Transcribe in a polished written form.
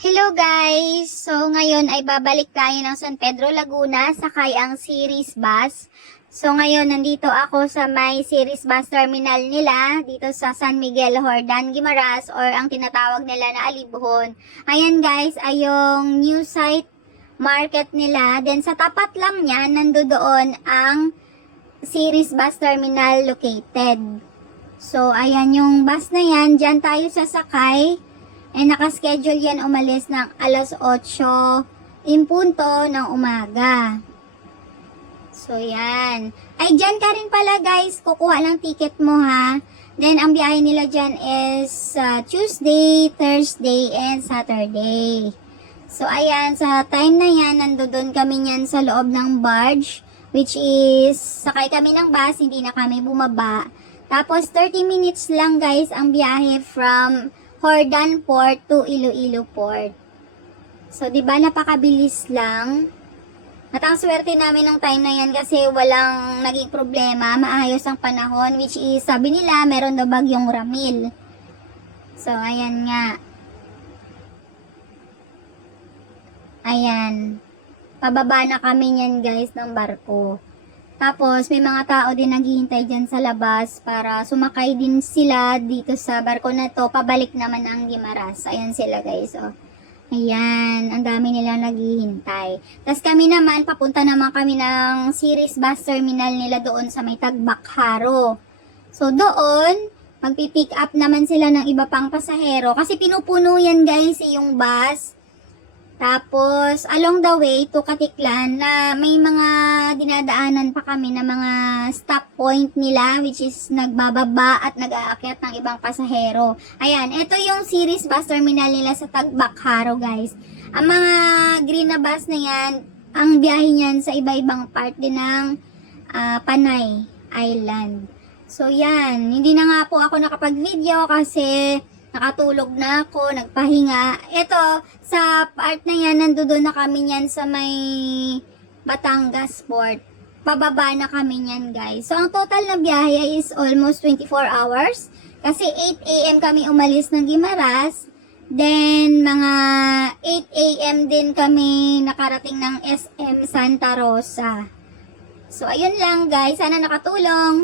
Hello guys! So ngayon ay babalik tayo ng San Pedro, Laguna, sakay ang series bus. So ngayon nandito ako sa may series bus terminal nila dito sa San Miguel, Hordan, Guimaras or ang tinatawag nila na Alibhon. Ayan guys ay yung new site market nila. Then sa tapat lang niya nandoon ang series bus terminal located. So ayan yung bus na yan, dyan tayo sasakay. Nakaschedule yan umalis ng alas 8 in punto ng umaga. So, yan. Ay, dyan ka rin pala guys, kukuha ng ticket mo ha. Then, ang biyahe nila dyan is Tuesday, Thursday, and Saturday. So, ayan, sa time na yan, nandoon kami niyan sa loob ng barge, which is, sakay kami ng bus, hindi na kami bumaba. Tapos, 30 minutes lang guys, ang biyahe from Hordan Port to Iloilo Port. So, di ba napakabilis lang? At ang swerte namin ng time na yan kasi walang naging problema, maayos ang panahon, which is, sabi nila, meron daw bagyong Ramil. So, ayan nga. Ayan. Pababa na kami niyan guys ng barko. Tapos, may mga tao din naghihintay dyan sa labas para sumakay din sila dito sa barko na to. Pabalik naman ang Guimaras. Ayan sila guys. Oh. Ayan. Ang dami nilang naghihintay. Tapos kami naman, papunta naman kami ng series bus terminal nila doon sa may Tagbakharo. So, doon, magpipick up naman sila ng iba pang pasahero. Kasi pinupuno yan guys yung bus. Tapos, along the way to Katiklan, na may mga dinadaanan pa kami na mga stop point nila, which is nagbababa at nag-aakyat ng ibang pasahero. Ayan, ito yung series bus terminal nila sa Tagbakharo, guys. Ang mga green na bus na yan, ang biyahe niyan sa iba-ibang part din ng Panay Island. So, yan. Hindi na nga po ako nakapag-video kasi nakatulog na ako, nagpahinga. Ito, sa part na yan, nandoon na kami yan sa may Batangas Port. Pababa na kami yan, guys. So, ang total na biyahe is almost 24 hours. Kasi 8 a.m. kami umalis ng Guimaras. Then, mga 8 a.m. din kami nakarating ng SM Santa Rosa. So, ayun lang, guys. Sana nakatulong.